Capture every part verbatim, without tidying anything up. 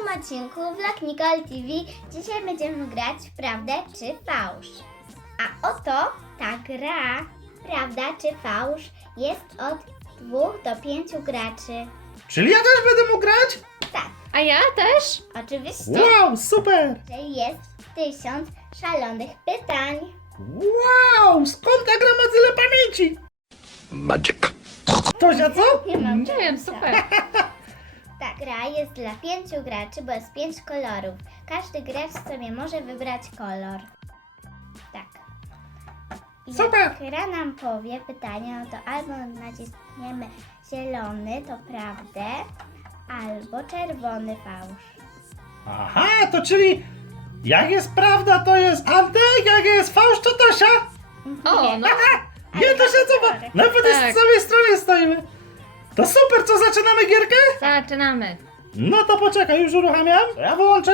kolejnym odcinku Vlog Nicole T V. Dzisiaj będziemy grać w prawdę czy fałsz. A oto ta gra, prawda czy fałsz, jest od dwóch do pięciu graczy. Czyli ja też będę mógł grać? Tak, A ja też? oczywiście, Wow, super! że jest tysiąc szalonych pytań. Wow, skąd ta gra ma tyle pamięci? Magic. Tosia, co? Nie mam Nie wiem, pojęcia. super. Ta gra jest dla pięciu graczy, bo jest pięć kolorów. Każdy gracz sobie może wybrać kolor. Tak. I Super. jak gra nam powie pytania, no to albo naciśniemy zielony, to prawdę, albo czerwony fałsz. Aha, to czyli jak jest prawda, to jest Antek, jak jest fałsz, to Tosia? O, no. Nie, Tosia, zobacz, nawet jest Tak. z samej stronie stoimy. To super, co, zaczynamy gierkę? Zaczynamy. No to poczekaj, już uruchamiam. Ja wyłączę.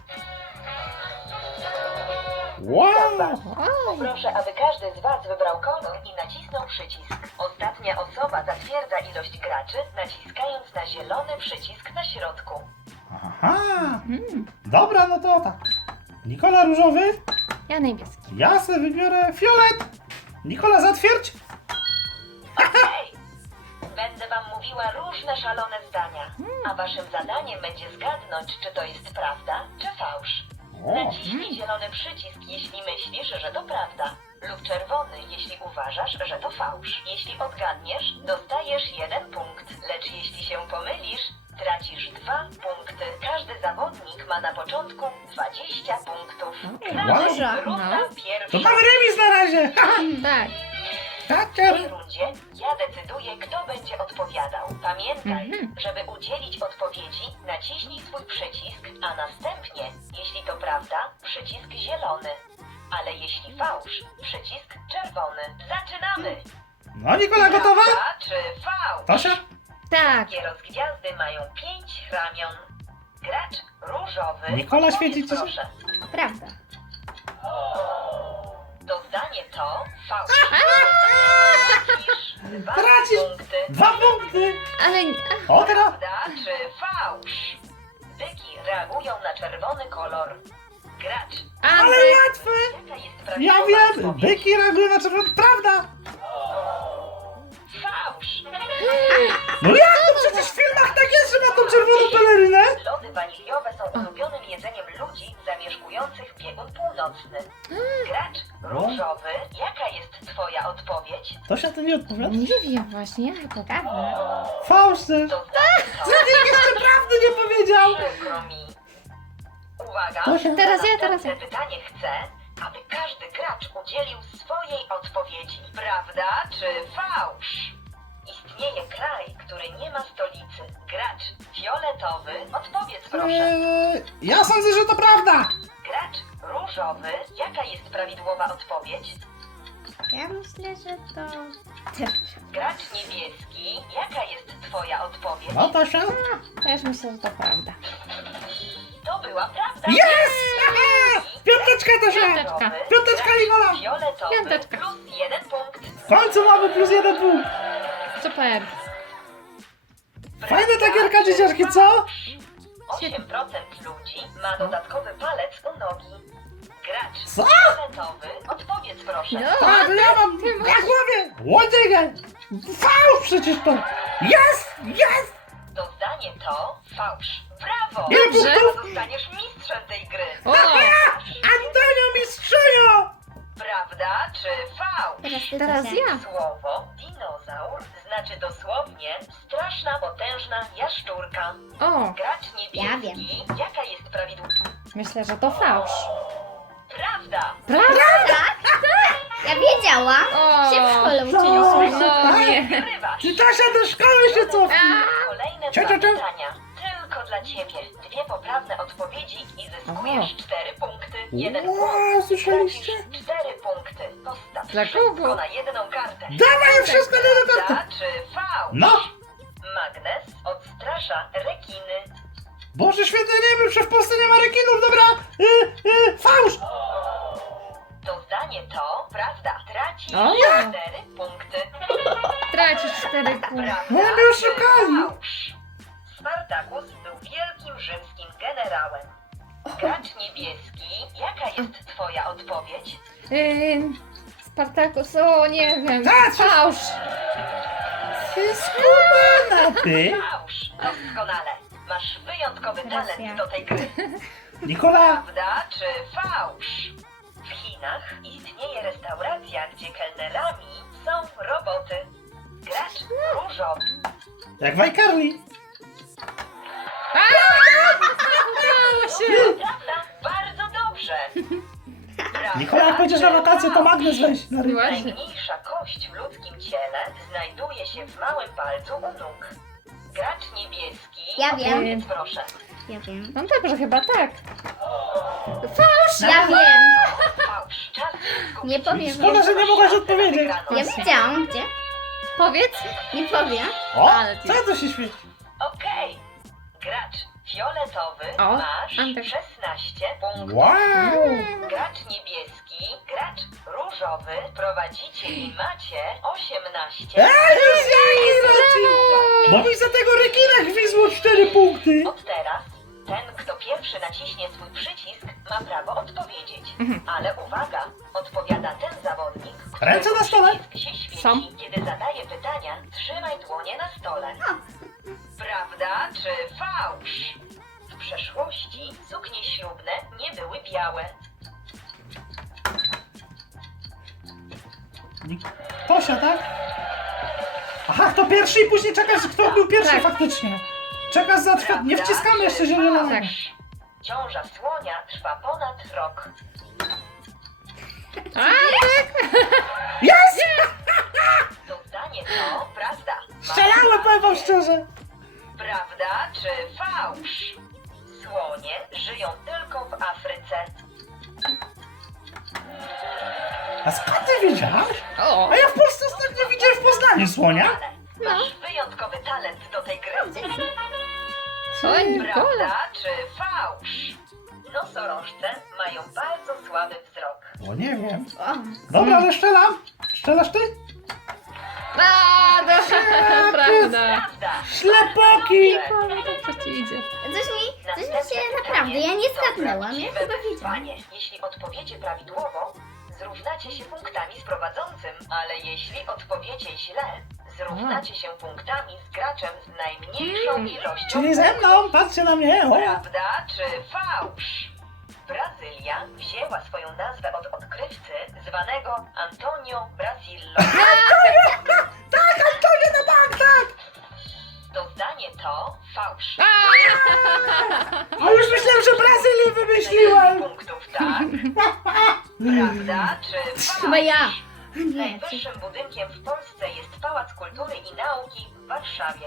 Wow! O, Proszę, aby każdy z Was wybrał kolor i nacisnął przycisk. Ostatnia osoba zatwierdza ilość graczy, naciskając na zielony przycisk na środku. Aha, mm, dobra, no to tak. Nikola różowy, ja niebieski. ja sobie wybiorę fiolet. Nikola, zatwierdź. Okej! Będę Wam mówiła różne szalone zdania, a Waszym zadaniem będzie zgadnąć, czy to jest prawda, czy fałsz. O, Naciśnij zielony przycisk, jeśli myślisz, że to prawda, lub czerwony, jeśli uważasz, że to fałsz. Jeśli odgadniesz, dostajesz jeden punkt, lecz jeśli się pomylisz, tracisz dwa punkty. Każdy zawodnik ma na początku dwadzieścia punktów. Gramy Dużo. runda No. to pierwsza. mamy remis na razie. Tak. W tej rundzie ja decyduję, kto będzie odpowiadał. Pamiętaj, Mhm. żeby udzielić odpowiedzi, naciśnij swój przycisk, a następnie, jeśli to prawda, przycisk zielony. Ale jeśli fałsz, przycisk czerwony. Zaczynamy! No, Nikola, gotowa? Prawda czy fałsz? Tosia? Tak. Wszystkie rozgwiazdy mają pięć ramion. Gracz różowy. Nikola, odpowiedz świeci ci się? proszę. Prawda. To zdanie to fałsz. Tracisz dwa Tracisz punkty. dwa punkty. Ale... O, teraz. Prawda czy fałsz? Byki reagują na czerwony kolor. Gracz. Ale Ale... łatwe. Jaka jest Ja prawidłowa wiem, odpowiedź? byki reagują na czerwono. Prawda. Fałsz. No jak to przecież w filmach tak jest, że ma tą czerwoną pelerynę? Lody waniliowe są ulubionym jedzeniem ludzi zamieszkujących biegun północny. Gracz różowy. Jaka jest twoja odpowiedź? Tosia, to nie odpowiada. Nie wiem właśnie, jak to prawda. Fałsz też. To zdanie to... Nikt jeszcze prawdy nie powiedział. Przykro mi. Uwaga. Tosia. Teraz ja, teraz ja. Następne pytanie chcę, aby każdy gracz udzielił swojej odpowiedzi. Prawda czy fałsz? Istnieje kraj, który nie ma stolicy. Gracz fioletowy. Odpowiedz proszę. Eee, ja sądzę, że to prawda. Gracz różowy. Jaka jest prawidłowa odpowiedź? Ja myślę, że to... Gracz niebieski. Jaka jest twoja odpowiedź? No, Tosia. Też myślę, że to prawda. To była prawda. Jest! Aha! Piąteczka, Tosia. Piąteczka. Piąteczka, Nikola. Fioletowy Piąteczka. plus jeden punkt. W końcu mamy plus jeden punkt. Super. Fajna ta gierka, dzieciaczki, co? osiem procent ludzi ma dodatkowy palec u nogi. Gracz Co? fioletowy. Odpowiedz proszę. No. Tak, ja mam Ty na masz- głowie. Łodygę. Fałsz przecież to. Jest! Jest! To zdanie to fałsz. Brawo! Ile Dobrze. punktów? Zostaniesz mistrzem tej gry. O! Antonio Mistrzyniu! Prawda czy fałsz? Teraz ty, Teraz Tosia. ja. Słowo dinozaur znaczy dosłownie straszna, potężna jaszczurka. O! Gracz niebieski. Ja wiem. Jaka jest prawidłowa? Myślę, że to fałsz. Prawda! Prawda? Ja wiedziałam. O! Się w szkole Co? uczyliśmy. No nie. Wygrywasz! Czy Tosia do szkoły się cofa? Kolejne Cio, dwa cio, cio. pytania. Tylko dla ciebie. Dwie poprawne odpowiedzi i zyskujesz O. cztery punkty. Jeden Wow, punkt. słyszeliście? Tracisz cztery punkty. Postaw Dla wszystko kogo? na jedną kartę. Dawaj wszystko na jedną kartę. Prawda czy fałsz? No! Magnes odstrasza rekiny. Boże święty, nie wiem, że w Polsce nie ma rekinów, dobra! Y, y, fałsz! To zdanie to prawda. Tracisz O. cztery punkty. Tracisz cztery punkty. Prawda No, my już czy szukali. fałsz? Spartacus był wielkim rzymskim generałem. Gracz niebieski, jaka jest twoja odpowiedź? Yy, Spartakus, o nie wiem. Tak, coś- Fałsz. Ty skumana, ty! Fałsz! Doskonale. Masz wyjątkowy Teraz talent ja. do tej gry. Nikola! Prawda czy fałsz? W Chinach istnieje restauracja, gdzie kelnerami są roboty. Gracz różowy. Jak w iCarly. Udało się. Prawda? Bardzo dobrze. Prawda, Nikola, jak pójdziesz na wakacje, to magnes weź na ryj. Właśnie. Najmniejsza kość w ludzkim ciele znajduje się w małym palcu u nóg. Gracz niebieski. Ja wiem. Odpowiedz proszę. Ja wiem. No dobrze, chyba tak. Ja wiem. Fałsz. Czas się skupić. Nie powiem. Szkoda, że nie mogłaś odpowiedzieć. Ja wiedziałam, gdzie? Powiedz. Nie powiem. O, Ale ty- co to się świeci? Okej. Gracz fioletowy O, masz Antek. szesnaście punktów. Wow! Gracz niebieski, gracz różowy, prowadzicie i macie osiemnaście. Ej, już jaki racji! Bo mi za tego rekina gwizdło cztery punkty. Od teraz ten, kto pierwszy naciśnie swój przycisk, ma prawo odpowiedzieć. Mhm. Ale uwaga, odpowiada ten zawodnik, Ręce którego na stole. przycisk się świeci. Są. Kiedy zadaje pytania, trzymaj dłonie na stole. Prawda czy fałsz? W przeszłości suknie ślubne nie były białe. Tosia, tak? Aha, to pierwszy i później czekasz, kto był pierwszy Tak. faktycznie. Czekasz za trwa... Nie wciskamy jeszcze zielonego. Tak. Ciąża słonia trwa ponad rok. A, tak. Jest! To zdanie to prawda. Strzelałem, powiem wam szczerze. Prawda czy fałsz? Słonie żyją tylko w Afryce. A skąd ty wiedziałaś? O. A ja w Polsce ostatnio widziałem w Poznaniu słonia. Ale masz wyjątkowy talent do tej gry. Co, Nikola? Prawda czy fałsz? Nosorożce mają bardzo słaby wzrok. O, nie wiem. O. Dobra, ale strzelam. Strzelasz ty? A, dobra, prawda. Prawda. Ślepoki! Co ci idzie? Coś mi, coś mi Następne się pytanie naprawdę, ja nie to skapnęłam, ja prawdziwe chyba wiedziałam. wyzwanie. Jeśli odpowiecie prawidłowo, zrównacie się punktami z prowadzącym, ale jeśli odpowiecie źle, zrównacie się punktami z graczem z najmniejszą Mm. ilością Czyli ze mną, patrzcie na mnie. O. Prawda czy fałsz? Brazylia wzięła swoją nazwę od odkrywcy zwanego Antonio Brasillo. Tak, Antonio na bank, tak! To zdanie to fałsz. A już myślałem, że Brazylię wymyśliłem. Punktów, tak? Prawda czy fałsz? Chyba ja. Nie, czy... Najwyższym budynkiem w Polsce jest Pałac Kultury i Nauki w Warszawie.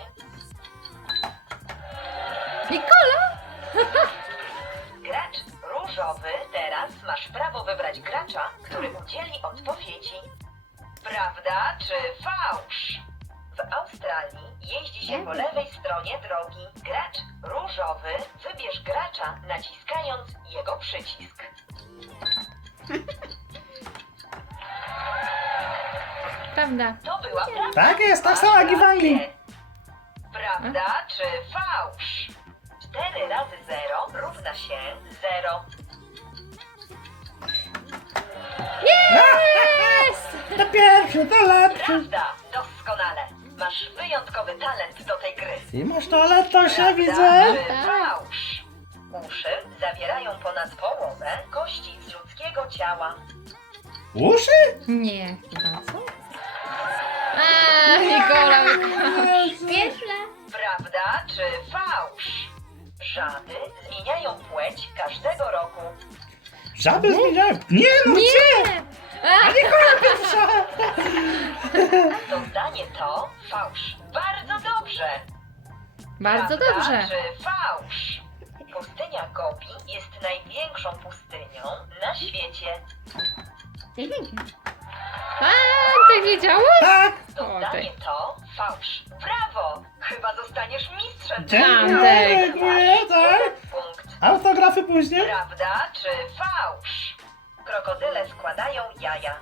Nikola? Gracz różowy, teraz masz prawo wybrać gracza, który udzieli odpowiedzi. Prawda czy fałsz? W Australii jeździ się po lewej stronie drogi. Gracz różowy, wybierz gracza naciskając jego przycisk. Prawda. To była prawda. Tak jest, tak samo jak i w Anglii. Prawda czy fałsz? cztery razy zero równa się zero. Jest! To pierwszy, to lepszy. Prawda, doskonale. Masz wyjątkowy talent do tej gry. I masz toalet, Tosia, Prawda widzę. czy fałsz? Uszy zawierają ponad połowę kości z ludzkiego ciała. Uszy? Nie. Chyba co? A, Nikola. Świetne. Prawda czy fałsz? Żaby zmieniają płeć każdego roku. Żaby zmieniają. Nie no, gdzie? Nie! A Nikola pierwsza. To zdanie to fałsz. Bardzo dobrze. Bardzo Prawda dobrze. czy fałsz? Pustynia Gobi jest największą pustynią na świecie. Ja nie wiem. A, ty wiedziałeś? Tak. To O, zdanie to fałsz. Brawo! Chyba zostaniesz mistrzem. Dziękuję, Antek. dziękuję, tak. Punkt. Autografy później. Prawda czy fałsz? Krokodyle składają jaja.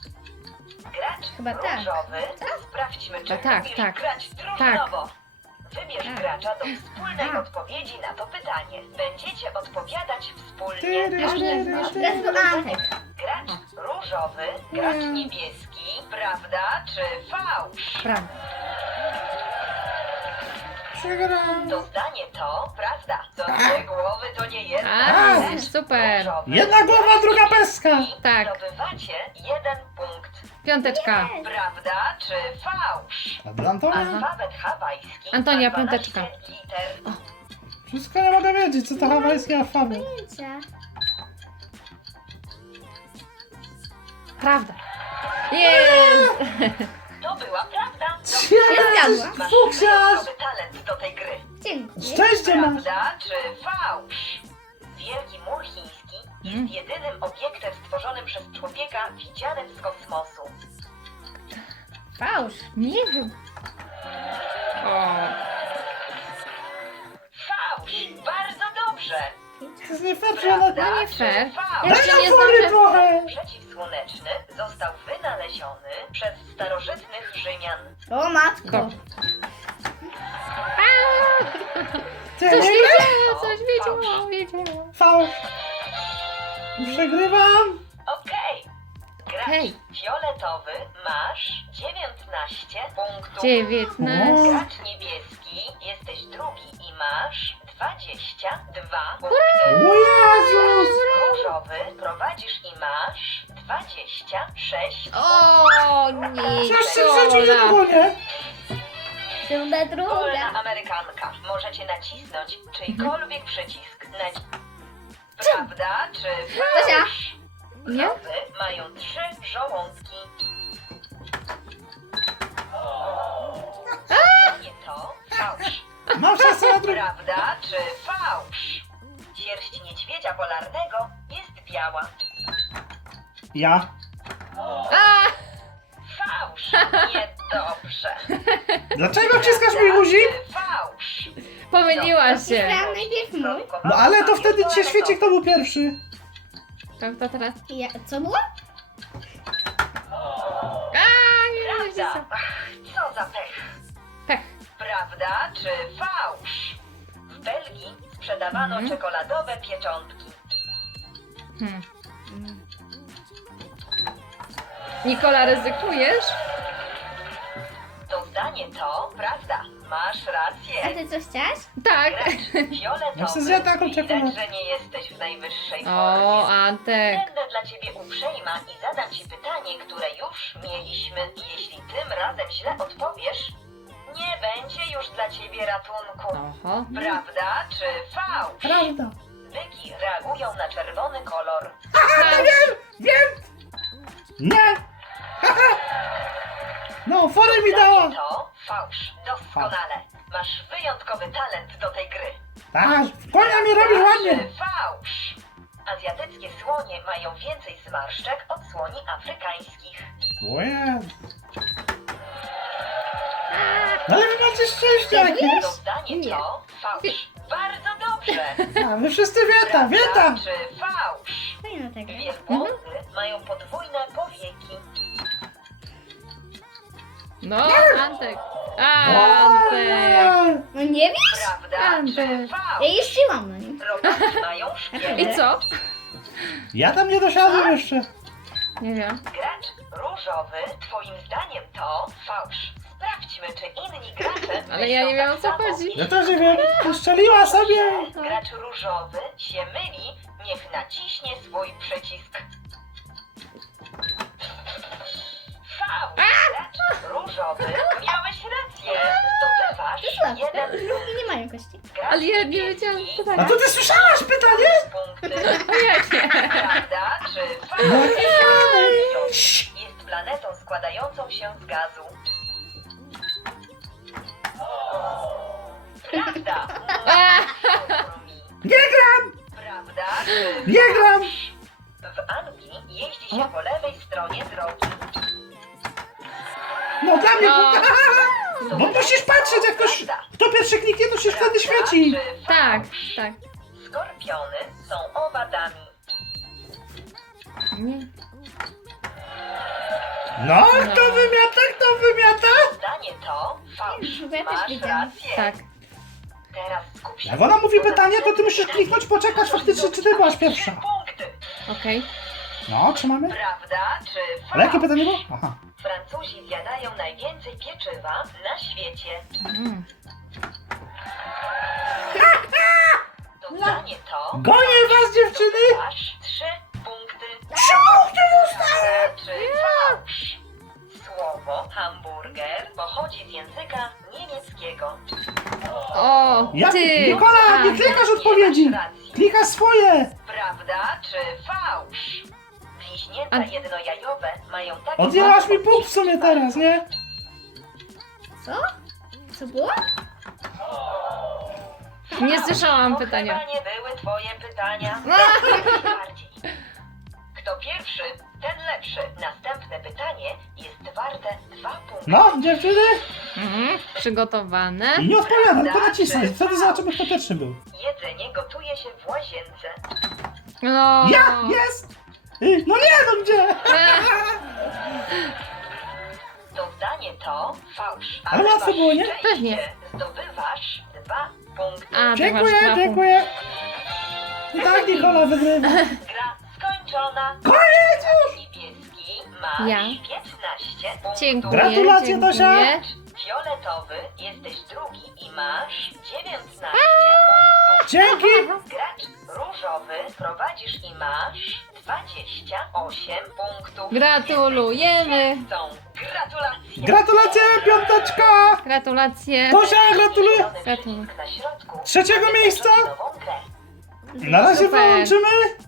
Gracz Chyba tak. różowy. Sprawdźmy, czy A tak, umiesz tak. grać drużynowo. Wybierz Tak. gracza do wspólnej Aha. odpowiedzi na to pytanie. Będziecie odpowiadać wspólnie. Tyry, Każdy tyry, z was tyry. Teraz był Antek. Gracz różowy, gracz Nie. niebieski, prawda czy fałsz? Prawda. Przegrałem. To zdanie to prawda. Do dwie głowy to nie jest. A, Gracz super. różowy, Jedna głowa, druga peska. Tak. Zdobywacie jeden punkt. Piąteczka. Prawda czy fałsz? A dla Antonia? Alfabet hawajski. Antonia, ma dwanaście piąteczka. liter. Wszystko nie mogę wiedzieć, co to hawajski alfabet. Pojęcia. Prawda. Jest! To była prawda. Cię! Zgadła. Masz Fuksiarz! wyjątkowy talent do tej gry. Dziękuję. Szczęście masz! Prawda czy fałsz? Wielki mur chiński Mm. jest jedynym obiektem stworzonym przez człowieka widzianym z kosmosu. Fałsz. Nie wiem. O, Fałsz! Bardzo dobrze! To jest nie fair, że ona... Prawda nie czy fair. fałsz? Ja Daj się na nie fury znam, że- trochę! Przeciwsłoneczny został wynaleziony przez starożytnych Rzymian. O matko. Go. Ty Coś nie wiedziałam, coś wiedziałam, wiedziałam. Fałsz. Przegrywam. Okej. Gracz Hej. fioletowy masz dziewiętnaście punktów. Dziewiętnaście. Gracz niebieski jesteś drugi i masz dwadzieścia dwa punkty. O Jezus! Różowy prowadzisz i masz dwadzieścia sześć. O, Przecież się w życiu nie Nikola. dogonię. Druga, Wolna druga. amerykanka. Możecie nacisnąć czyjkolwiek przycisk. Naci- Prawda czy Tosia. fałsz? Nie? Krowy mają trzy żołądki. Nie to fałsz. Mam szansę na drugi. Prawda czy fałsz? Sierść niedźwiedzia polarnego jest biała. Ja. A, Fałsz! Niedobrze. Dlaczego wciskasz mi guzik? Czy fałsz? pomyliła się. Wcisnąłem najpierw mój. No ale to wtedy ci się świeci, kto był pierwszy. Tak, to teraz. Ja, co było? A, nie wiem, Prawda. Ach, co za pech. Pech. Prawda czy fałsz? W Belgii sprzedawano Mhm. czekoladowe pieczątki. Hmm. Nikola, ryzykujesz? To zdanie to prawda. Masz A rację. ty coś chciałaś? Tak. Gracz Ja chcę fioletowy. zjadł taką Widać, czekoladę. że nie jesteś w najwyższej O, formie. Antek. Będę dla ciebie uprzejma i zadam ci pytanie, które już mieliśmy. Jeśli tym razem źle odpowiesz, nie będzie już dla ciebie ratunku. Oho. Prawda czy fałsz? Prawda. Byki reagują na czerwony kolor. Tak. Wiem! Nie! Haha! No, fory mi dała! To fałsz. Doskonale. Masz wyjątkowy talent do tej gry. Tak, konia mi robisz ładnie! Czy fałsz? Azjatyckie słonie mają więcej zmarszczek od słoni afrykańskich. O Jezu. Ale wy macie szczęście jakieś! To zdanie Nie. to fałsz. Bardzo dobrze. A, wy wszyscy wieta, wieta! Prawda czy fałsz? Fajna ta gra. Wielbłądy mają podwójne powieki. No, Antek. A, Antek. No nie wiesz? Prawda Antek. czy Ja fałsz? jeździłam na nim. Robaki mają szkielet. I co? Ja tam nie dosiadłem jeszcze. Nie wiem. Gracz różowy, twoim zdaniem to fałsz. Sprawdźmy, czy inni gracze Ale ja nie myślą wiem, tak o co samo. chodzi. Ja też nie wiem. Strzeliła sobie! Gracz różowy się myli, niech naciśnie swój przycisk. Fałsz! Gracz różowy, miałeś rację. Zdobywasz Słabe. jeden punkt. I nie mają kości. Gracz Ale ja nie niebieski, wiedziałam A pytania. to ty słyszałaś pytanie? punkty. O jakie? Prawda czy No fałsz? nie. Jest planetą składającą się z gazu. Prawda. Nie gram! Prawda czy Nie gram! w Anglii jeździ się po lewej stronie drogi. No dla mnie... No. Bo musisz patrzeć, jak ktoś... Kto pierwszy kliknie, to się wtedy świeci. Prawda czy Tak, fałsz? tak. Skorpiony są owadami. Nie. No, kto wymiata, kto wymiata? Zdanie to fałsz. bo ja też Masz widziałam. rację. Tak. Teraz skup się. Jak ona mówi To pytanie, to ty znaczy, musisz że kliknąć, poczekać faktycznie, czy ty byłaś pierwsza. Trzy punkty. Okej. No, trzymamy. Prawda czy fałsz? Ale jakie pytanie było? Aha. Francuzi zjadają najwięcej pieczywa na świecie. Mm. To zdanie to... Gonię was, dziewczyny! Masz trzy punkty. Trzy punkty dostaję! Prawda czy fałsz? Słowo hamburger pochodzi z języka niemieckiego. O, Ja, ty! Nikola, A, nie klikasz odpowiedzi! Masz rację. Klikasz swoje! Prawda czy fałsz? Bliźnięta A- jednojajowe mają takie... Odjęłaś mi same punkt w sumie teraz, nie? Co? Co było? Nie słyszałam To pytania. chyba nie były twoje pytania. No. Bardziej. Kto pierwszy, ten lepszy. Następne pytanie jest warte dwa punkty. No, dziewczyny! Mhm. Przygotowane. I nie odpowiadam, tylko nacisnąć. Wtedy zobaczymy, kto pierwszy był. Jedzenie gotuje się w łazience. No. Ja! Jest! Y, No nie, no gdzie? Ech, To zdanie to fałsz. Ale łatwo masz było, nie? szczęście. Pewnie. Zdobywasz dwa punkty. A, tak Dziękuję, masz dwa dziękuję. I tak Nikola wygrywa. Gra skończona. Koniec już! Niebieski masz Ja. piętnaście punktów. Dziękuję. Gratulacje, dziękuję. Tosia. Fioletowy jesteś drugi i masz dziewiętnaście punktów. Dzięki! Gracz różowy prowadzisz i masz dwadzieścia osiem punktów. Gratulujemy. Są gratulacje. Gratulacje, piąteczka! Gratulacje. Tosia, gratuluję! Zielony Gratuluję. przycisk na środku. Trzeciego aby miejsca? zacząć nową grę. Na razie Super. wyłączymy.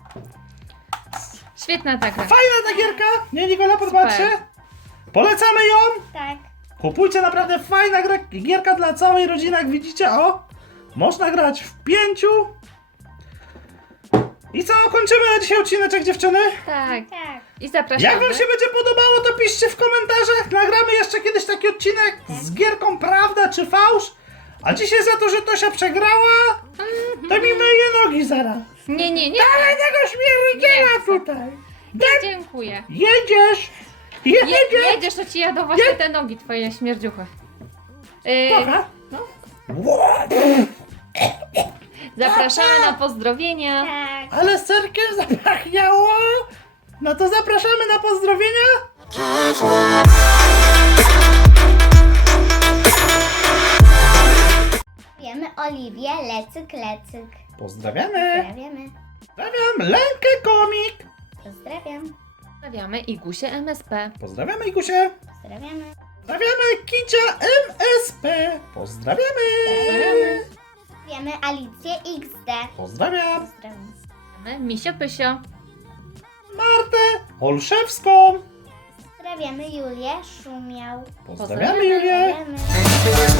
Świetna ta gra. Fajna ta gierka. Nie, Nikola, podoba ci się? Polecamy ją. Tak. Kupujcie, naprawdę fajna gra, gierka dla całej rodziny, jak widzicie, o! Można grać w pięciu. I co, kończymy na dzisiaj odcineczek, dziewczyny? Tak. Tak. I zapraszamy. Jak wam się będzie podobało, to piszcie w komentarzach. Nagramy jeszcze kiedyś taki odcinek z gierką Prawda czy Fałsz. A dzisiaj za to, że Tosia przegrała, to mi myje nogi zaraz. Nie, nie, nie. Ale tego śmierdziela Nie chcę. tutaj. Nie, dziękuję. Jedziesz! Je, Jedziesz! jedziesz, to ci jadą właśnie te nogi twoje śmierdziuchy. Yy, Aha. no. Ło, Zapraszamy na pozdrowienia. Tak. ale serkiem zapachniało. No to zapraszamy na pozdrowienia. Wiemy Oliwię Lecyk Lecyk. Pozdrawiamy. Pozdrawiamy. Pozdrawiam Lenkę Komik. Pozdrawiam. Pozdrawiamy Igusię M S P. Pozdrawiamy Igusię. Pozdrawiamy. Pozdrawiamy Kicia M S P. Pozdrawiamy. Pozdrawiamy. Wiemy Alicję X D. Pozdrawiam. Pozdrawiam. Pozdrawiamy Misio Pysio. Martę Olszewską. Pozdrawiamy Julię Szumiał. Pozdrawiamy Julię. Pozdrawiamy.